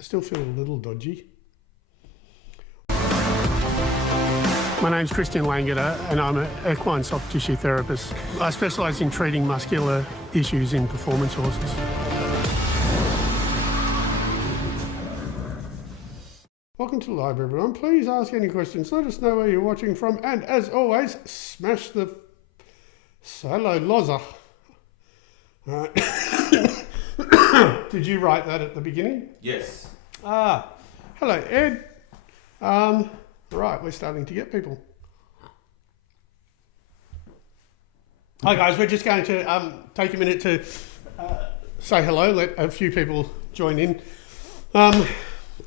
I still feel a little dodgy. My name's ChristianLangeder and I'm an equine soft tissue therapist. I specialise in treating muscular issues in performance horses. Welcome to Live, everyone. Please ask any questions. Let us know where you're watching from. And as always, smash the solo lozer. Did you write that at the beginning? Yes. Hello, Ed. Right, we're starting to get people. Hi, guys. We're just going to take a minute to say hello, let a few people join in.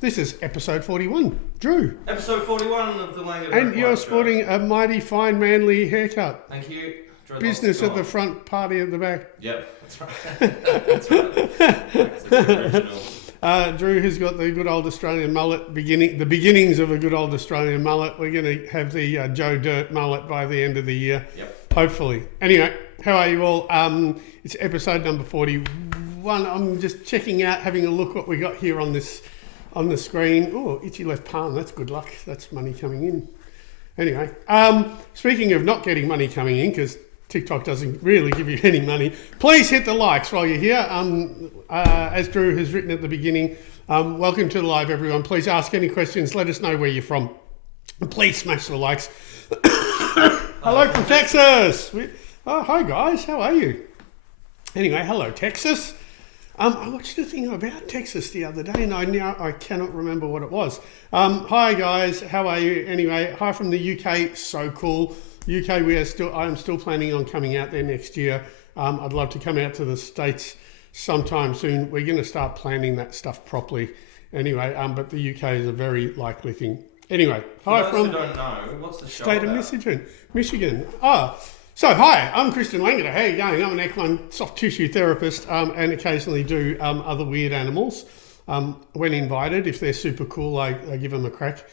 This is episode 41. Drew. Episode 41 of TheLangederEquineShow. And you're sporting a mighty fine, manly haircut. Thank you. Business at the front, party at the back. Yep, that's right. That's right. That's original. Drew has got the good old Australian mullet, the beginnings of a good old Australian mullet. We're going to have the Joe Dirt mullet by the end of the year, hopefully. Anyway, how are you all? It's episode number 41. I'm just checking out, having a look what we got here on the screen. Oh, itchy left palm. That's good luck. That's money coming in. Anyway, speaking of not getting money coming in, because TikTok doesn't really give you any money, please hit the likes while you're here. As Drew has written at the beginning, welcome to the live, everyone. Please ask any questions. Let us know where you're from. And please smash the likes. Hello from Texas. Oh, hi, guys. How are you? Anyway, hello, Texas. I watched a thing about Texas the other day, and I cannot remember what it was. Hi, guys. How are you? Anyway, hi from the UK. So cool. UK, I'm still planning on coming out there next year. I'd love to come out to the States sometime soon. We're going to start planning that stuff properly. Anyway, but the UK is a very likely thing. Anyway, hi from who don't know, what's the show state about? of Michigan. So hi, I'm ChristianLangeder. How are you going? I'm an equine soft tissue therapist and occasionally do other weird animals when invited. If they're super cool, I give them a crack.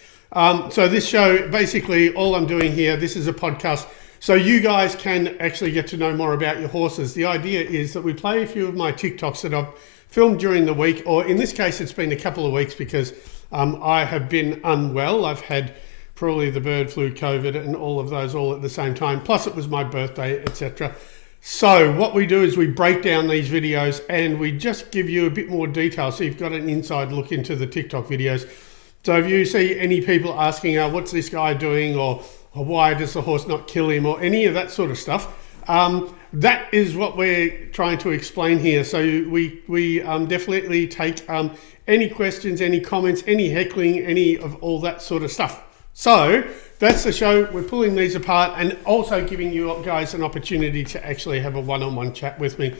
So this show, basically all I'm doing here, this is a podcast, so you guys can actually get to know more about your horses. The idea is that we play a few of my TikToks that I've filmed during the week, or in this case, it's been a couple of weeks because I have been unwell. I've had probably the bird flu, COVID, and all of those all at the same time. Plus it was my birthday, etc. So what we do is we break down these videos and we just give you a bit more detail. So you've got an inside look into the TikTok videos. So if you see any people asking, what's this guy doing, or why does the horse not kill him, or any of that sort of stuff, that is what we're trying to explain here. So we definitely take any questions, any comments, any heckling, any of all that sort of stuff. So that's the show. We're pulling these apart and also giving you guys an opportunity to actually have a one-on-one chat with me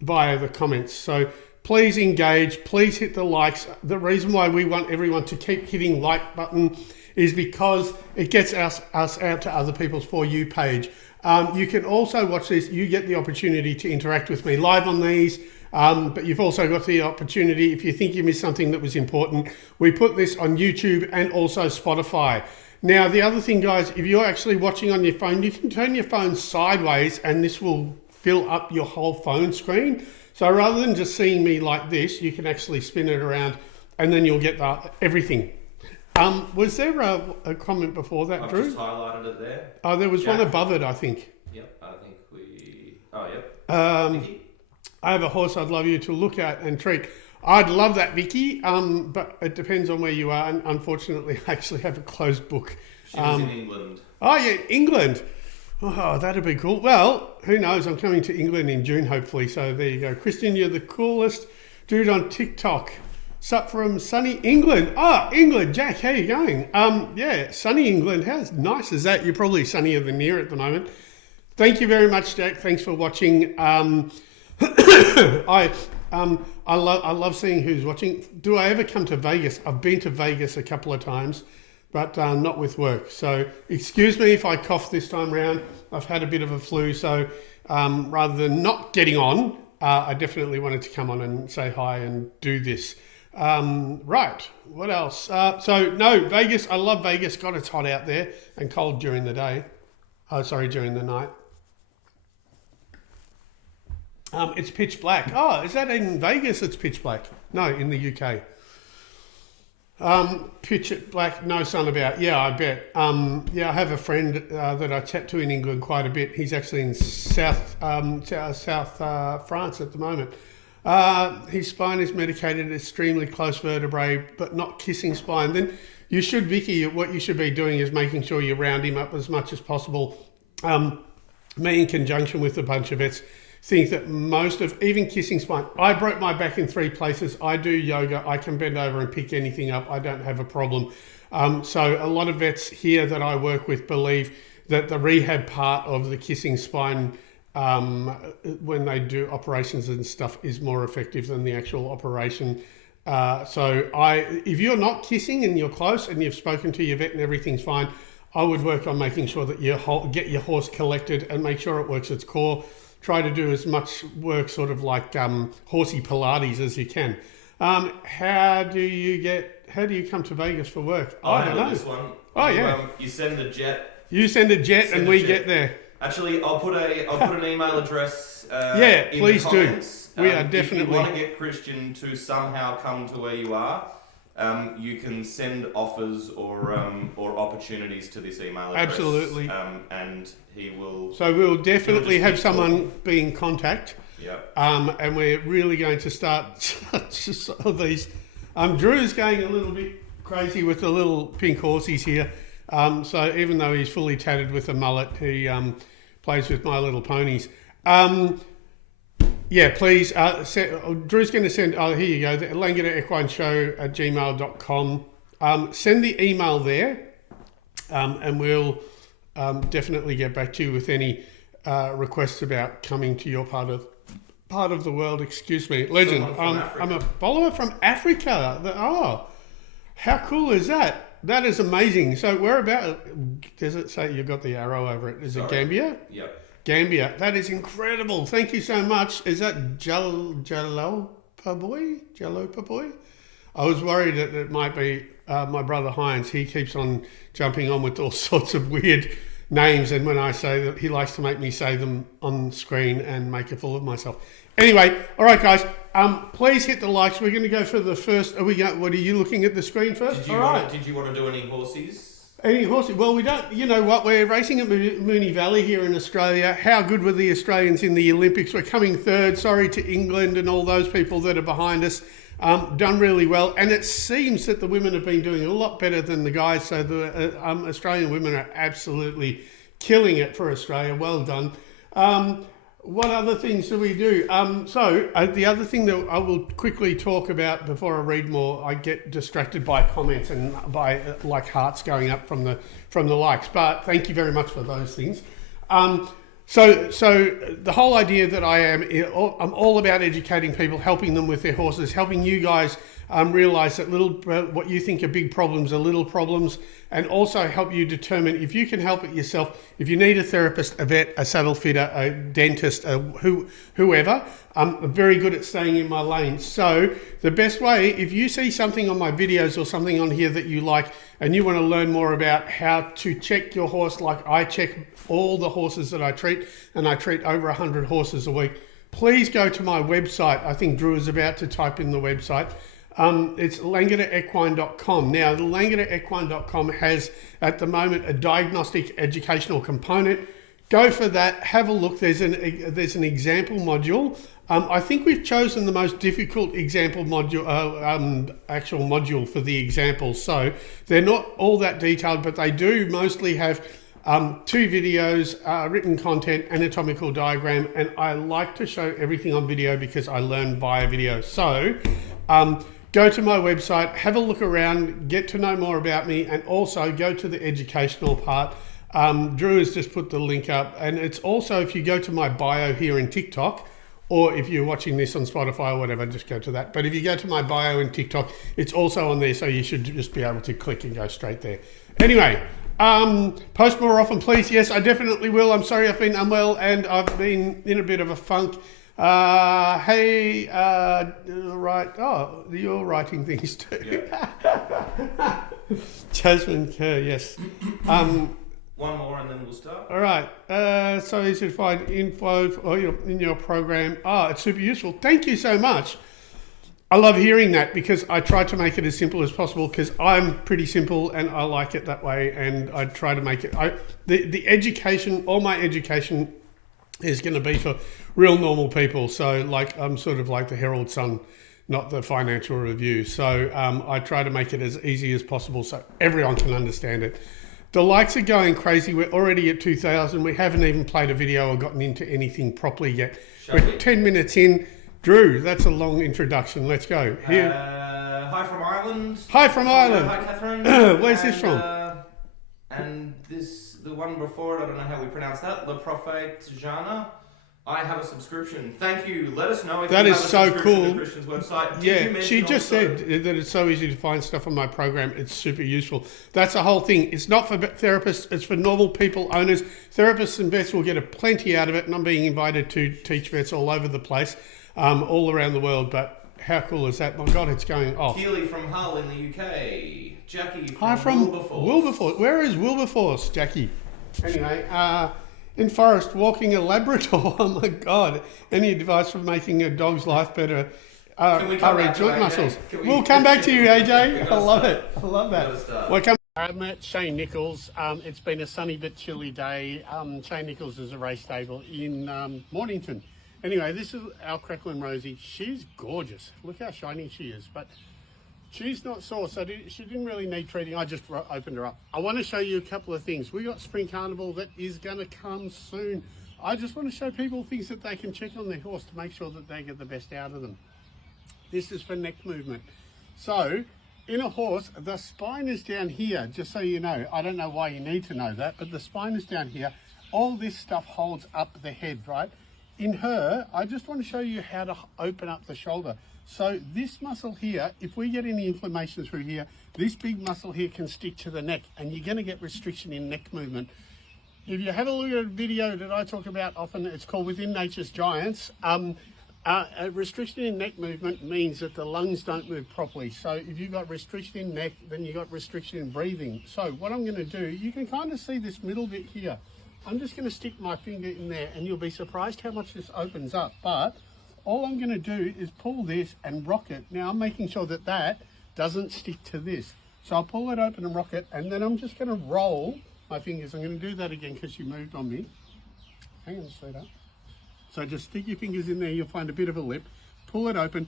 via the comments. So please engage, please hit the likes. The reason why we want everyone to keep hitting like button is because it gets us out to other people's For You page. You can also watch this. You get the opportunity to interact with me live on these, but you've also got the opportunity, if you think you missed something that was important, we put this on YouTube and also Spotify. Now, the other thing, guys, if you're actually watching on your phone, you can turn your phone sideways and this will fill up your whole phone screen. So rather than just seeing me like this, you can actually spin it around and then you'll get everything. Was there a comment before that, Drew? I've just highlighted it there. Oh, there was one above it, I think. Yep, I think Vicky? I have a horse I'd love you to look at and treat. I'd love that, Vicky, but it depends on where you are. And unfortunately, I actually have a closed book. She was in England. Oh, yeah, England. Oh, that'd be cool. Well, who knows? I'm coming to England in June, hopefully. So there you go. Christian, you're the coolest dude on TikTok. Sup from sunny England. Oh, England. Jack, how you going? Yeah, sunny England. How nice is that? You're probably sunnier than here at the moment. Thank you very much, Jack. Thanks for watching. I love seeing who's watching. Do I ever come to Vegas? I've been to Vegas a couple of times, but not with work. So excuse me if I cough this time around. I've had a bit of a flu, so rather than not getting on, I definitely wanted to come on and say hi and do this. Right, what else? So no, Vegas, I love Vegas. God, it's hot out there and cold during the day. During the night. It's pitch black. Oh, is that in Vegas? It's pitch black. No, in the UK. Pitch it black, no sun about. Yeah, I bet. Yeah, I have a friend that I chat to in England quite a bit. He's actually in South France at the moment. His spine is medicated, extremely close vertebrae, but not kissing spine. Then you should, Vicky, what you should be doing is making sure you round him up as much as possible. Me, in conjunction with a bunch of vets, think that most of, even kissing spine, I broke my back in 3 places. I do yoga. I can bend over and pick anything up. I don't have a problem. So a lot of vets here that I work with believe that the rehab part of the kissing spine, when they do operations and stuff, is more effective than the actual operation. If you're not kissing and you're close and you've spoken to your vet and everything's fine, I would work on making sure that you get your horse collected and make sure it works its core. Try to do as much work sort of like horsey Pilates as you can. How do you come to Vegas for work? I don't know. This one. You send the jet. You send a jet and we get there. Actually, I'll put an email address in please the comments. do. We are definitely... If you want to get Christian to somehow come to where you are, you can send offers or opportunities to this email address. Absolutely. And he will... So we'll definitely have someone be in contact. Yeah. And we're really going to start some of these. Drew's going a little bit crazy with the little pink horsies here. So even though he's fully tatted with a mullet, he plays with My Little Ponies. Please. Drew's going to send. Here you go. The LangederEquineShow at gmail.com. Send the email there, and we'll definitely get back to you with any requests about coming to your part of the world. Excuse me, legend. I'm a follower from Africa. How cool is that? That is amazing. So where about? Does it say you've got the arrow over it? Is it Gambia? Yep. Gambia. That is incredible. Thank you so much. Is that Jalopa boy? I was worried that it might be my brother Heinz. He keeps on jumping on with all sorts of weird names, and when I say that, he likes to make me say them on screen and make a fool of myself. Anyway, all right, guys. Please hit the likes. We're going to go for the first. What are you looking at the screen first? Did you want to do any horsies? Any horses? Well, we don't. You know what? We're racing at Moonee Valley here in Australia. How good were the Australians in the Olympics? We're coming third. Sorry to England and all those people that are behind us. Done really well, and it seems that the women have been doing a lot better than the guys. So the Australian women are absolutely killing it for Australia. Well done. What other things do we do? The other thing that I will quickly talk about before I read more, I get distracted by comments and by hearts going up from the likes. But thank you very much for those things. So the whole idea that I'm all about educating people, helping them with their horses, helping you guys realise that what you think are big problems are little problems, and also help you determine if you can help it yourself. If you need a therapist, a vet, a saddle fitter, a dentist, whoever, I'm very good at staying in my lane. So the best way, if you see something on my videos or something on here that you like, and you want to learn more about how to check your horse, like I check all the horses that I treat, and I treat over 100 horses a week, please go to my website. I think Drew is about to type in the website. It's LangederEquine.com. Now, the LangederEquine.com has, at the moment, a diagnostic educational component. Go for that. Have a look. There's an example module. I think we've chosen the most difficult example module, actual module for the examples. So they're not all that detailed, but they do mostly have 2 videos, written content, anatomical diagram, and I like to show everything on video because I learn via video. So go to my website, have a look around, get to know more about me, and also go to the educational part. Drew has just put the link up, and it's also, if you go to my bio here in TikTok, or if you're watching this on Spotify or whatever, just go to that. But if you go to my bio in TikTok, it's also on there, so you should just be able to click and go straight there. Anyway, post more often, please. Yes, I definitely will. I'm sorry I've been unwell and I've been in a bit of a funk. Right. Oh, you're writing things too. Yeah. Jasmine Kerr, yes. One more and then we'll start. All right. So you should find info in your program. It's super useful. Thank you so much. I love hearing that because I try to make it as simple as possible because I'm pretty simple and I like it that way, and I try to make it. The education, all my education is going to be for real normal people. So like I'm sort of like the Herald Sun, not the Financial Review. So I try to make it as easy as possible so everyone can understand it. The likes are going crazy. We're already at 2,000. We haven't even played a video or gotten into anything properly yet. We're 10 minutes in. Drew, that's a long introduction. Let's go. Here. Hi from Ireland. Hi from Ireland. Hi, Catherine. Where's this from? And the one before it, I don't know how we pronounce that. Le Prophet Jana. I have a subscription. Thank you. Let us know if that you is have a so subscription cool. to Christian's website. Yeah, she just said that it's so easy to find stuff on my program. It's super useful. That's the whole thing. It's not for therapists. It's for normal people, owners. Therapists and vets will get a plenty out of it, and I'm being invited to teach vets all over the place. All around the world, but how cool is that? My God, it's going off. Keely from Hull in the UK. Jackie from, Hi from Wilberforce. Wilberforce. Where is Wilberforce, Jackie? Anyway, in Forest, walking a Labrador. Oh my God. Any advice for making a dog's life better? Joint muscles. We'll come back to you, AJ. I love it. I love that. Welcome. I'm at Shane Nichols. It's been a sunny but chilly day. Shane Nichols is a race stable in Mornington. Anyway, this is our Cracklin' Rosie. She's gorgeous. Look how shiny she is. But she's not sore, so she didn't really need treating. I just opened her up. I want to show you a couple of things. We got Spring Carnival that is going to come soon. I just want to show people things that they can check on their horse to make sure that they get the best out of them. This is for neck movement. So, in a horse, the spine is down here, just so you know. I don't know why you need to know that, but the spine is down here. All this stuff holds up the head, right? In her, I just want to show you how to open up the shoulder. So this muscle here, if we get any inflammation through here, this big muscle here can stick to the neck, and you're going to get restriction in neck movement. If you have a look at a video that I talk about often, it's called Within Nature's Giants. A restriction in neck movement means that the lungs don't move properly. So if you've got restriction in neck, then you've got restriction in breathing. So what I'm going to do, you can kind of see this middle bit here. I'm just going to stick my finger in there and you'll be surprised how much this opens up. But all I'm going to do is pull this and rock it. Now I'm making sure that that doesn't stick to this. So I'll pull it open and rock it, and then I'm just going to roll my fingers. I'm going to do that again because you moved on me. Hang on, sweetheart. So just stick your fingers in there, you'll find a bit of a lip. Pull it open,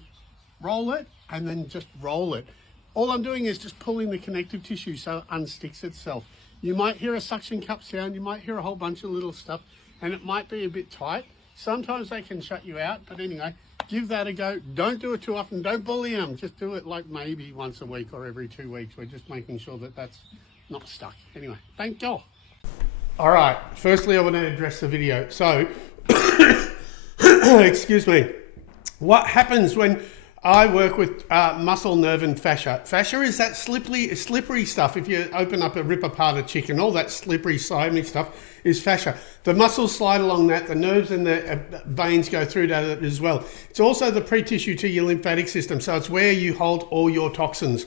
roll it, and then just roll it. All I'm doing is just pulling the connective tissue so it unsticks itself. You might hear a suction cup sound, you might hear a whole bunch of little stuff, and it might be a bit tight. Sometimes they can shut you out, but anyway, give that a go. Don't do it too often, don't bully them. Just do it like maybe once a week or every 2 weeks. We're just making sure that that's not stuck. Anyway, thank you. All right, firstly I want to address the video. So, excuse me, what happens when I work with muscle, nerve and fascia? Fascia is that slippery stuff. If you open up a rip apart a chicken, all that slippery, slimy stuff is fascia. The muscles slide along that, the nerves and the veins go through that as well. It's also the pre-tissue to your lymphatic system, so it's where you hold all your toxins.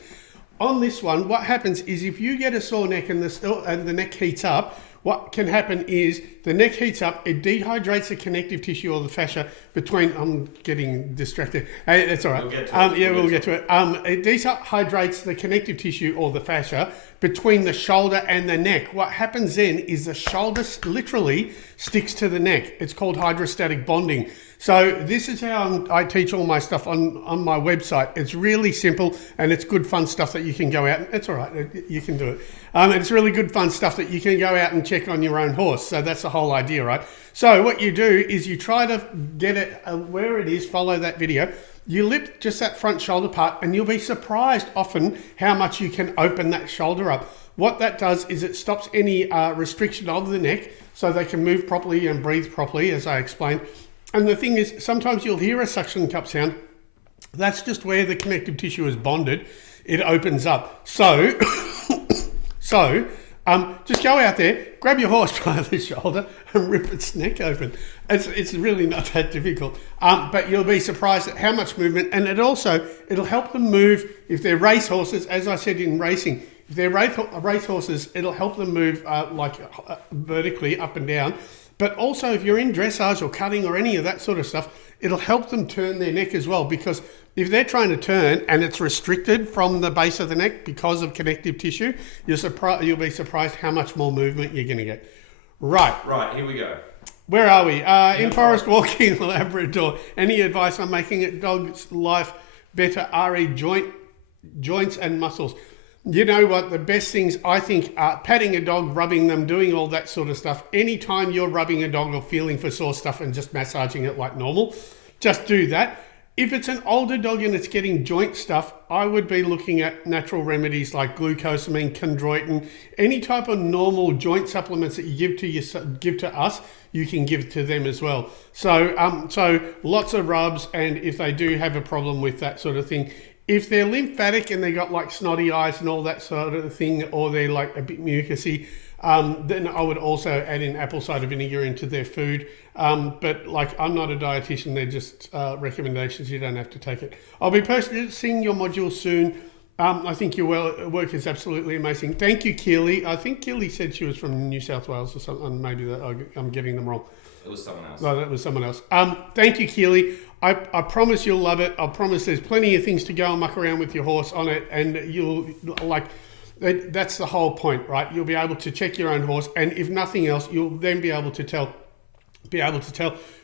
On this one, what happens is if you get a sore neck and the neck heats up, what can happen is the neck heats up, it dehydrates the connective tissue or the fascia between, I'm getting distracted. Hey, that's all right. We'll get to it. It dehydrates the connective tissue or the fascia between the shoulder and the neck. What happens then is the shoulder literally sticks to the neck. It's called hydrostatic bonding. So this is how I teach all my stuff on my website. It's really simple and it's good fun stuff that you can go out. It's all right, you can do it. It's really good fun stuff that you can go out and check on your own horse. So that's the whole idea, right? So what you do is you try to get it where it is, follow that video. You lift just that front shoulder part and you'll be surprised often how much you can open that shoulder up. What that does is it stops any restriction of the neck so they can move properly and breathe properly, as I explained. And the thing is, sometimes you'll hear a suction cup sound. That's just where the connective tissue is bonded. It opens up. So, just go out there, grab your horse by the shoulder and rip its neck open. It's really not that difficult. But you'll be surprised at how much movement. And it'll help them move. If they're race horses, as I said in racing, if they're race horses, it'll help them move vertically up and down. But also if you're in dressage or cutting or any of that sort of stuff, it'll help them turn their neck as well, because if they're trying to turn and it's restricted from the base of the neck because of connective tissue, you'll be surprised how much more movement you're going to get. Right. Right, here we go. Where are we? In forest walking, Labrador. Any advice on making a dog's life better? RE joints and muscles. You know what? The best things, I think, are patting a dog, rubbing them, doing all that sort of stuff. Anytime you're rubbing a dog or feeling for sore stuff and just massaging it like normal, just do that. If it's an older dog and it's getting joint stuff, I would be looking at natural remedies like glucosamine, chondroitin, any type of normal joint supplements that you give to us, you can give to them as well. So lots of rubs, and if they do have a problem with that sort of thing, if they're lymphatic and they got like snotty eyes and all that sort of thing, or they're like a bit mucousy, then I would also add in apple cider vinegar into their food. But like, I'm not a dietitian, they're just recommendations. You don't have to take it. I'll be posting your module soon. I think your work is absolutely amazing. Thank you, Keely. I think Keely said she was from New South Wales or something. Maybe I'm getting them wrong. It was someone else. No, that was someone else. Thank you, Keely. I promise you'll love it. I promise there's plenty of things to go and muck around with your horse on it, and you'll like. That's the whole point, right? You'll be able to check your own horse, and if nothing else, you'll then be able to tell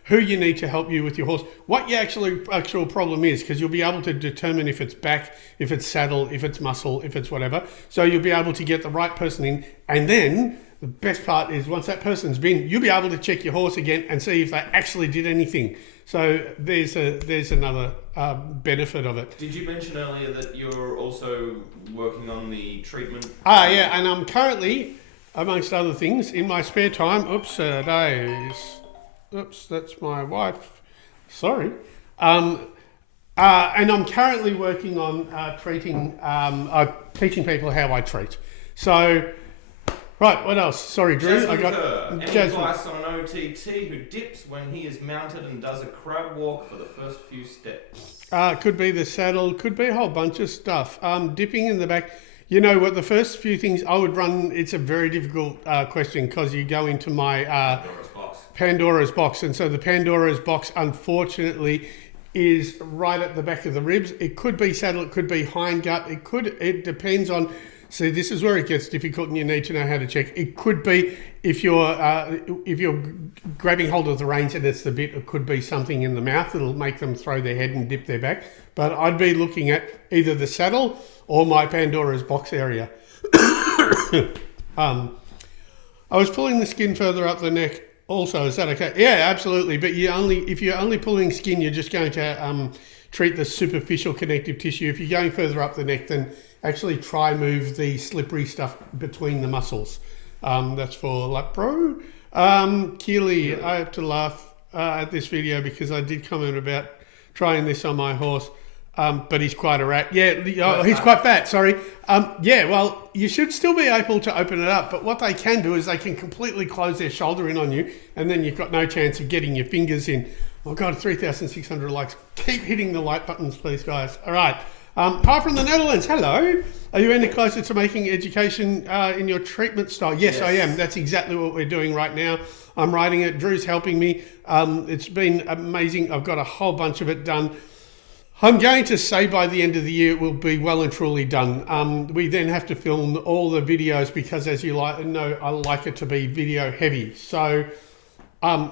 who you need to help you with your horse, what your actual problem is, because you'll be able to determine if it's back, if it's saddle, if it's muscle, if it's whatever. So you'll be able to get the right person in, and then the best part is once that person's been, you'll be able to check your horse again and see if they actually did anything. So there's another benefit of it. Did you mention earlier that you're also working on the treatment? Yeah, and I'm currently, amongst other things, in my spare time, that's my wife, sorry. And I'm currently working on teaching people how I treat. So, right, what else? Sorry, Drew. Any advice on an OTT who dips when he is mounted and does a crab walk for the first few steps? Could be the saddle, could be a whole bunch of stuff. Dipping in the back. You know what, the first few things I would run, it's a very difficult question because you go into my Pandora's box. And so the Pandora's box, unfortunately, is right at the back of the ribs. It could be saddle, it could be hind gut, it depends on. See, this is where it gets difficult and you need to know how to check. It could be if you're grabbing hold of the reins and it's the bit, it could be something in the mouth that'll make them throw their head and dip their back. But I'd be looking at either the saddle or my Pandora's box area. I was pulling the skin further up the neck also. Is that okay? Yeah, absolutely. But if you're only pulling skin, you're just going to treat the superficial connective tissue. If you're going further up the neck, then actually try move the slippery stuff between the muscles. That's for Lapro. Keely, I have to laugh at this video because I did comment about trying this on my horse. But he's quite a rat. Yeah, he's quite fat, sorry. Yeah, well, you should still be able to open it up, but what they can do is they can completely close their shoulder in on you, and then you've got no chance of getting your fingers in. Oh, God, 3,600 likes. Keep hitting the like buttons, please, guys. All right. Hi from the Netherlands. Hello. Are you any closer to making education in your treatment style? Yes, I am. That's exactly what we're doing right now. I'm writing it. Drew's helping me. It's been amazing. I've got a whole bunch of it done. I'm going to say by the end of the year it will be well and truly done. We then have to film all the videos because, as you know, I like it to be video heavy. So,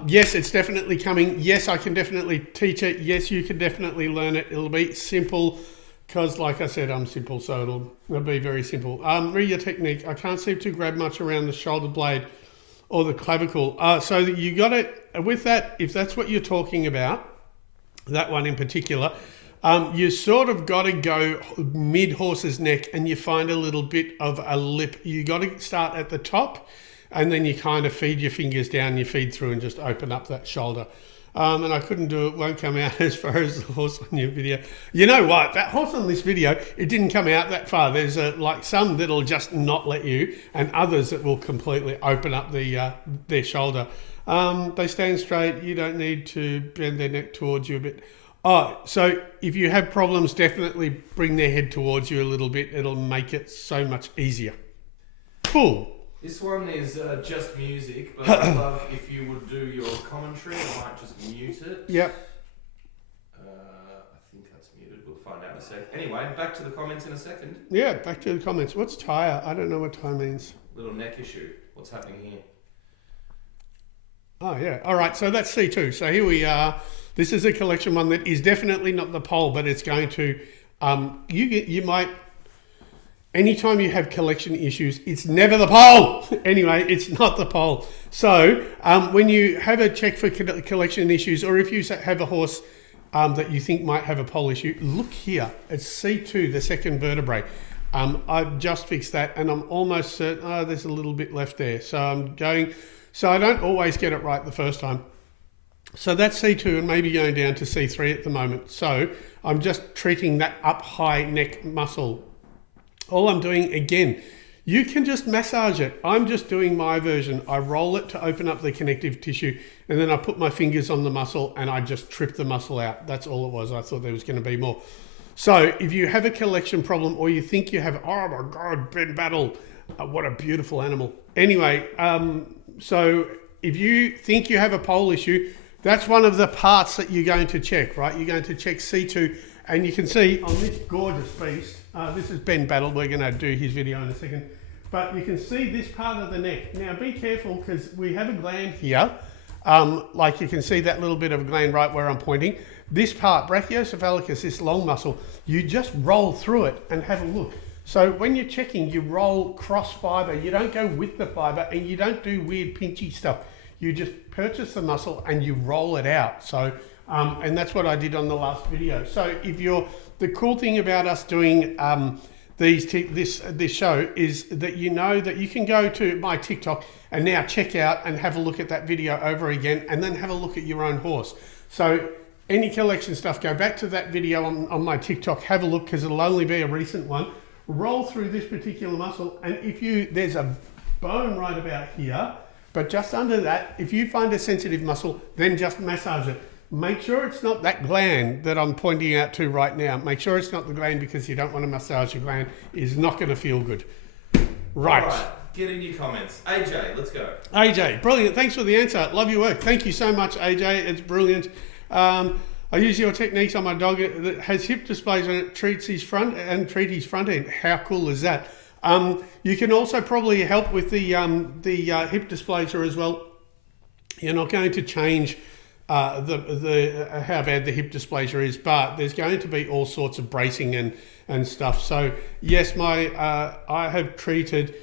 yes, it's definitely coming. Yes, I can definitely teach it. Yes, you can definitely learn it. It'll be simple because, like I said, I'm simple, so it'll be very simple. Read your technique. I can't seem to grab much around the shoulder blade or the clavicle. So you got it with that. If that's what you're talking about, that one in particular. You sort of got to go mid horse's neck and you find a little bit of a lip. You got to start at the top and then you kind of feed your fingers down, you feed through and just open up that shoulder. And I couldn't do it, won't come out as far as the horse on your video. You know what, that horse on this video, it didn't come out that far. There's like some that'll just not let you and others that will completely open up their shoulder. They stand straight, you don't need to bend their neck towards you a bit. Oh, so if you have problems, definitely bring their head towards you a little bit. It'll make it so much easier. Cool. This one is just music, but I'd love if you would do your commentary. I might just mute it. Yep. I think that's muted. We'll in a sec. Anyway, back to the comments in a second. Yeah, back to the comments. What's tire? I don't know what tire means. Little neck issue. What's happening here? Oh, yeah. All right, so that's C2. So here we are. This is a collection one that is definitely not the pole, but it's going to, you might, anytime you have collection issues, it's never the pole. Anyway, it's not the pole. So when you have a check for collection issues, or if you have a horse that you think might have a pole issue, look here. It's C2, the second vertebrae. I've just fixed that, and I'm almost certain, there's a little bit left there. So I'm going, so I don't always get it right the first time. So that's C2 and maybe going down to C3 at the moment. So I'm just treating that up high neck muscle. All I'm doing, again, you can just massage it. I'm just doing my version. I roll it to open up the connective tissue, and then I put my fingers on the muscle and I just trip the muscle out. That's all it was. I thought there was going to be more. So if you have a collection problem, or you think you have, oh my God, Ben Battle, what a beautiful animal. Anyway, so if you think you have a pole issue, that's one of the parts that you're going to check, right? You're going to check C2, and you can see on this gorgeous beast, this is Ben Battle, we're going to do his video in a second, but you can see this part of the neck. Now be careful, because we have a gland here, like you can see that little bit of gland right where I'm pointing. This part, brachiocephalicus, this long muscle, you just roll through it and have a look. So when you're checking, you roll cross fiber, you don't go with the fiber, and you don't do weird pinchy stuff. You just purchase the muscle and you roll it out. So, and that's what I did on the last video. So if you're, the cool thing about us doing this show is that you know that you can go to my TikTok and now check out and have a look at that video over again, and then have a look at your own horse. So any collection stuff, go back to that video on my TikTok, have a look, because it'll only be a recent one. Roll through this particular muscle, and if you, there's a bone right about here, but just under that, if you find a sensitive muscle, then just massage it. Make sure it's not that gland that I'm pointing out to right now. Make sure it's not the gland, because you don't want to massage your gland. It's not going to feel good. Right. All right. Get in your comments. AJ, let's go. AJ, brilliant. Thanks for the answer. Love your work. Thank you so much, AJ. It's brilliant. I use your techniques on my dog that has hip dysplasia, and it treats his front end. How cool is that? You can also probably help with the hip dysplasia as well. You're not going to change how bad the hip dysplasia is, but there's going to be all sorts of bracing and stuff. So yes, I have treated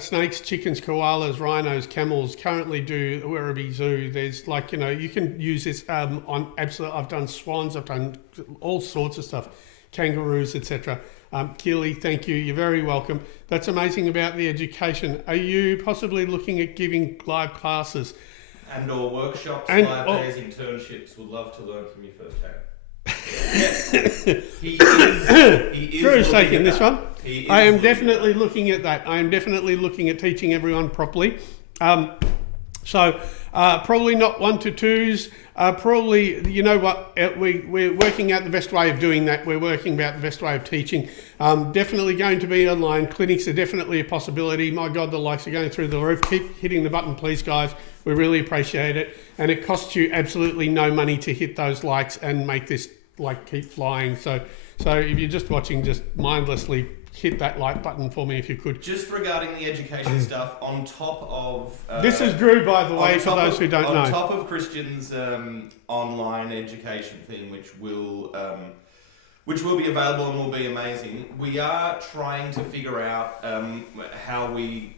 snakes, chickens, koalas, rhinos, camels. Currently do Werribee Zoo. There's like, you can use this on absolute. I've done swans. I've done all sorts of stuff, kangaroos, etc. Keely, thank you. You're very welcome. That's amazing about the education. Are you possibly looking at giving live classes? And or workshops, live days, internships? Would love to learn from you firsthand. Yes, he is Drew's taking this one. I am definitely looking at that. I am definitely looking at teaching everyone properly. So probably not 1 to 2s. Probably, you know what, we're working out the best way of doing that. We're working out the best way of teaching. Definitely going to be online. Clinics are definitely a possibility. My God, the likes are going through the roof. Keep hitting the button, please, guys. We really appreciate it. And it costs you absolutely no money to hit those likes and make this keep flying. So if you're just watching, just mindlessly hit that like button for me if you could. Just regarding the education stuff, on top of... this is Drew, by the way, for those who don't know. On top of Christian's online education thing, which will be available and will be amazing, we are trying to figure out how we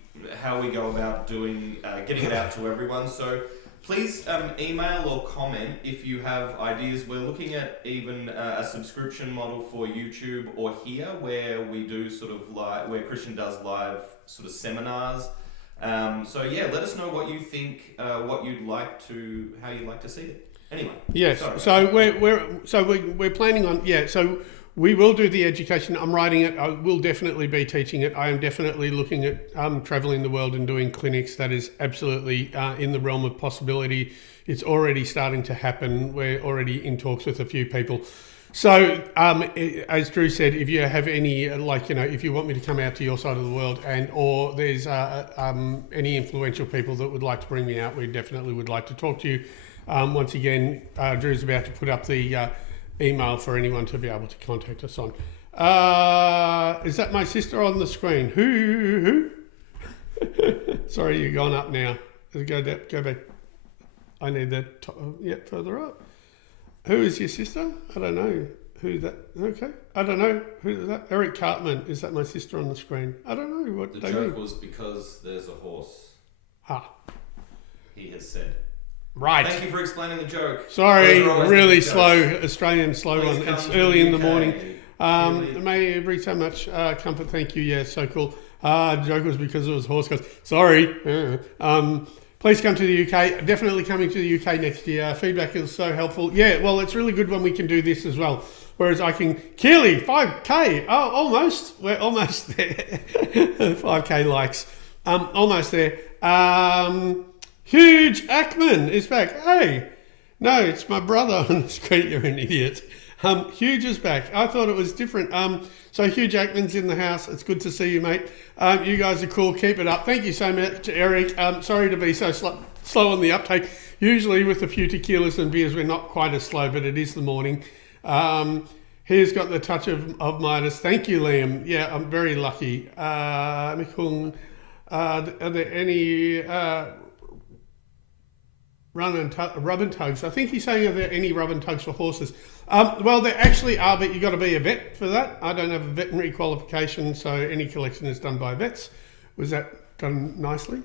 go about doing getting it out to everyone. So please email or comment if you have ideas. We're looking at even a subscription model for YouTube or here, where we do sort of where Christian does live sort of seminars. So yeah, let us know what you think, how you'd like to see it. Anyway. Yes. So we're planning on So we will do the education. I'm writing it. I will definitely be teaching it. I am definitely looking at traveling the world and doing clinics. That is absolutely in the realm of possibility. It's already starting to happen. We're already in talks with a few people. So as Drew said, if you have any, if you want me to come out to your side of the world, or there's any influential people that would like to bring me out, we definitely would like to talk to you. Once again, Drew's about to put up the email for anyone to be able to contact us on. Is that my sister on the screen? Who? Sorry, you've gone up now. Go back. I need that. Further up. Who is your sister? I don't know who that. Okay, I don't know who is that. Eric Cartman. Is that my sister on the screen? I don't know what the they joke mean. was because there's a horse. He has said. Right. Thank you for explaining the joke. Sorry, really slow Australian slow one. It's early in the morning. May it bring so much comfort. Thank you. Yeah, so cool. The joke was because it was horse goes. Sorry. Please come to the UK. Definitely coming to the UK next year. Feedback is so helpful. Yeah, well, it's really good when we can do this as well. Whereas I can... Keely, 5K. Oh, almost. We're almost there. 5K likes. Almost there. Huge Ackman is back. Hey. No, it's my brother on the screen. You're an idiot. Huge is back. I thought it was different. So Huge Ackman's in the house. It's good to see you, mate. You guys are cool. Keep it up. Thank you so much, Eric. Sorry to be so slow on the uptake. Usually with a few tequilas and beers, we're not quite as slow, but it is the morning. He's got the touch of Midas. Thank you, Liam. Yeah, I'm very lucky. Mikung, are there any rub and tugs? I think he's saying, are there any rub and tugs for horses? Well, there actually are, but you've got to be a vet for that. I don't have a veterinary qualification, so any collection is done by vets. Was that done nicely?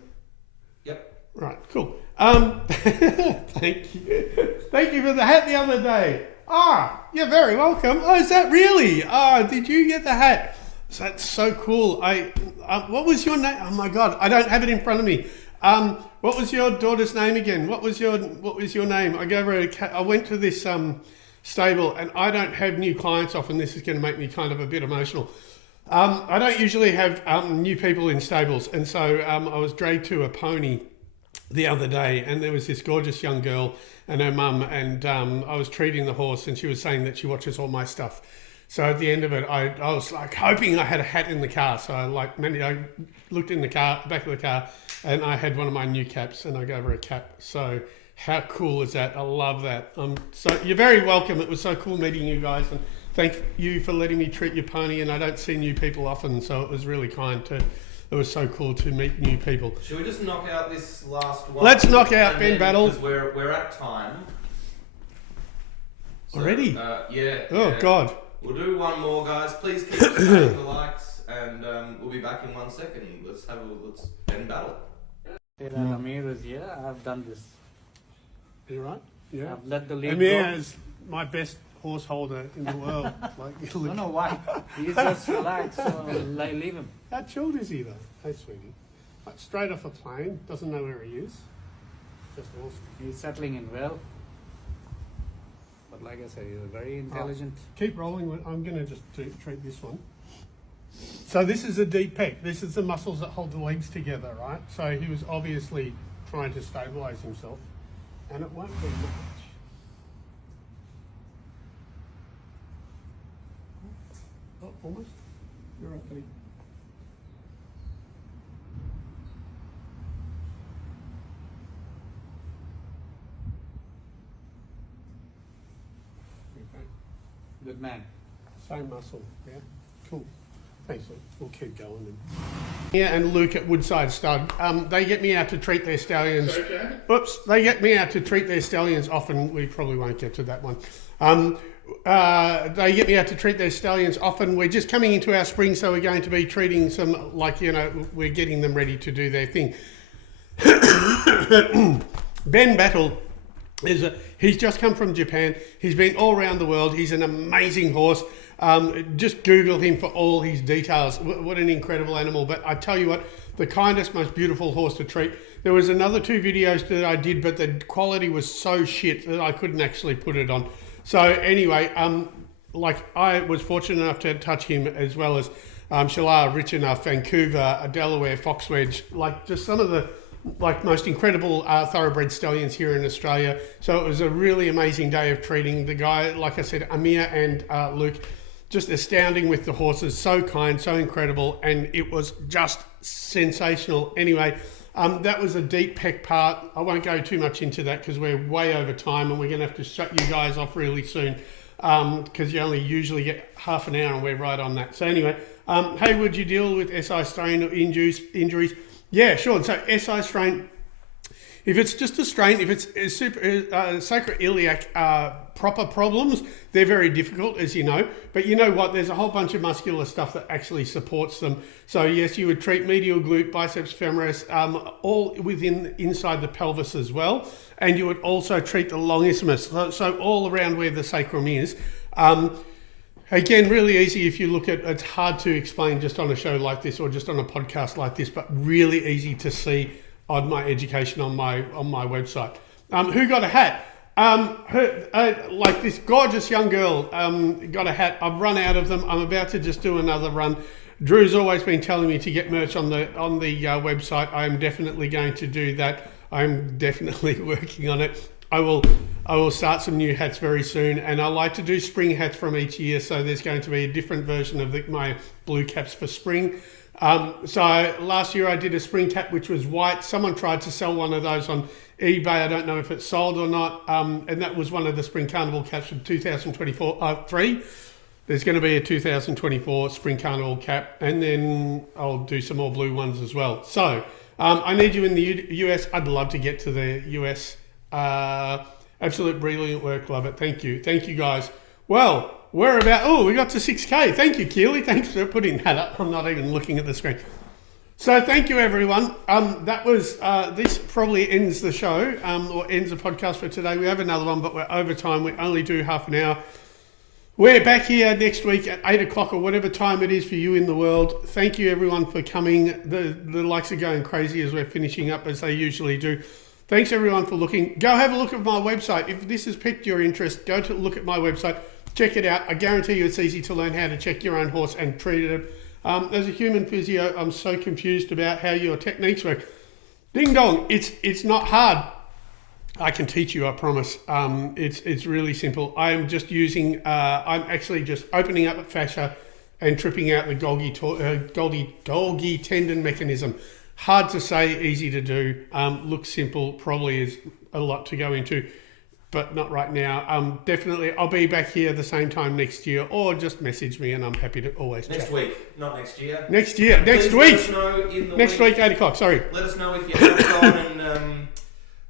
Yep. Right, cool. Thank you. Thank you for the hat the other day. You're very welcome. Oh, is that really? Did you get the hat? That's so cool. What was your name? Oh my God, I don't have it in front of me. What was your daughter's name again? What was your name? I went to this stable, and I don't have new clients often. This is going to make me kind of a bit emotional. I don't usually have new people in stables, and so I was dragged to a pony the other day, and there was this gorgeous young girl and her mum, and I was treating the horse, and she was saying that she watches all my stuff. So at the end of it, I was like hoping I had a hat in the car. So I looked in the car, back of the car, and I had one of my new caps, and I gave her a cap. So how cool is that? I love that. So you're very welcome. It was so cool meeting you guys, and thank you for letting me treat your pony. And I don't see new people often, so it was really kind to. It was so cool to meet new people. Should we just knock out this last one? Let's knock out Ben Battle. Because we're at time. So, already? Yeah. Oh yeah. God. We'll do one more, guys. Please keep sharing the likes, and we'll be back in 1 second. Let's Ben Battle. Amir is here. I've done this. You right? Yeah. I've let the lead Amir go. is my best horse holder in the world. No, why? He's just relaxed, so leave him. How chilled is he though? Hey, sweetie. Like, straight off a plane, doesn't know where he is. Just awesome. He's settling in well. But like I said, he's very intelligent. Keep rolling. I'm going to just treat this one. So this is a deep pec. This is the muscles that hold the legs together, right? So he was obviously trying to stabilize himself, and it won't be much. Oh, almost. You're right, buddy. Good man. Same muscle, yeah. Cool. Thanks, Luke. We'll keep going then. Yeah, and Luke at Woodside Stud. They get me out to treat their stallions. Okay. Oops. They get me out to treat their stallions often. We probably won't get to that one. They get me out to treat their stallions often. We're just coming into our spring, so we're going to be treating some, we're getting them ready to do their thing. Ben Battle. He's just come from Japan. He's been all around the world. He's an amazing horse. Just Google him for all his details. What an incredible animal. But I tell you what, the kindest, most beautiful horse to treat. There was another 2 videos that I did, but the quality was so shit that I couldn't actually put it on. So anyway, I was fortunate enough to touch him, as well as Shalar, Rich Enough, Vancouver, Delaware, Foxwedge, just some of the most incredible thoroughbred stallions here in Australia. So it was a really amazing day of treating. The guy, like I said, Amir and Luke, just astounding with the horses, so kind, so incredible, and it was just sensational. Anyway, that was a deep pec part. I won't go too much into that because we're way over time and we're going to have to shut you guys off really soon. because you only usually get half an hour and we're right on that. So anyway, hey, would you deal with SI strain or injuries? Yeah, sure. So SI strain, if it's just a strain, if it's sacroiliac proper problems, they're very difficult, as you know. But you know what? There's a whole bunch of muscular stuff that actually supports them. So yes, you would treat medial glute, biceps femoris, all inside the pelvis as well. And you would also treat the longissimus, so all around where the sacrum is. Again, really easy if you look at, it's hard to explain just on a show like this or just on a podcast like this, but really easy to see on my education on my website. Who got a hat? Like this gorgeous young girl got a hat. I've run out of them. I'm about to just do another run. Drew's always been telling me to get merch on the website. I'm definitely going to do that. I'm definitely working on it. I will start some new hats very soon, and I like to do spring hats from each year. So there's going to be a different version of my blue caps for spring. So last year I did a spring cap which was white. Someone tried to sell one of those on eBay. I don't know if it's sold or not. And that was one of the Spring Carnival caps from 2023. There's going to be a 2024 Spring Carnival cap, and then I'll do some more blue ones as well. So I need you in the US. I'd love to get to the US. Absolute brilliant work. Love it. Thank you. Thank you guys. Well, we're about, we got to 6K. Thank you, Keely. Thanks for putting that up. I'm not even looking at the screen. So thank you, everyone. That was, this probably ends the show, or ends the podcast for today. We have another one, but we're over time. We only do half an hour. We're back here next week at 8 o'clock or whatever time it is for you in the world. Thank you, everyone, for coming. The likes are going crazy as we're finishing up, as they usually do. Thanks, everyone, for looking. Go have a look at my website. If this has piqued your interest, go to look at my website. Check it out. I guarantee you it's easy to learn how to check your own horse and treat it. As a human physio, I'm so confused about how your techniques work. Ding dong, it's not hard. I can teach you, I promise. It's really simple. I'm just using, I'm actually just opening up the fascia and tripping out the Golgi tendon mechanism. Hard to say, easy to do. Looks simple, probably is a lot to go into, but not right now. Definitely, I'll be back here the same time next year, or just message me and I'm happy to always Next chat. week, not next year. Next year, next Please week. Let us know in the Next week, 8 o'clock, sorry. Let us know if you have gone and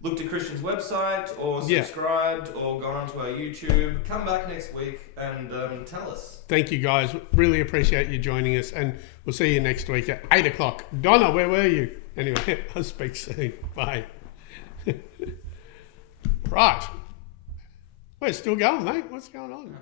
looked at Christian's website, or subscribed, or gone onto our YouTube. Come back next week and tell us. Thank you, guys. Really appreciate you joining us, and we'll see you next week at 8 o'clock. Donna, where were you? Anyway, I'll speak soon. Bye. Right. We're still going, mate. What's going on?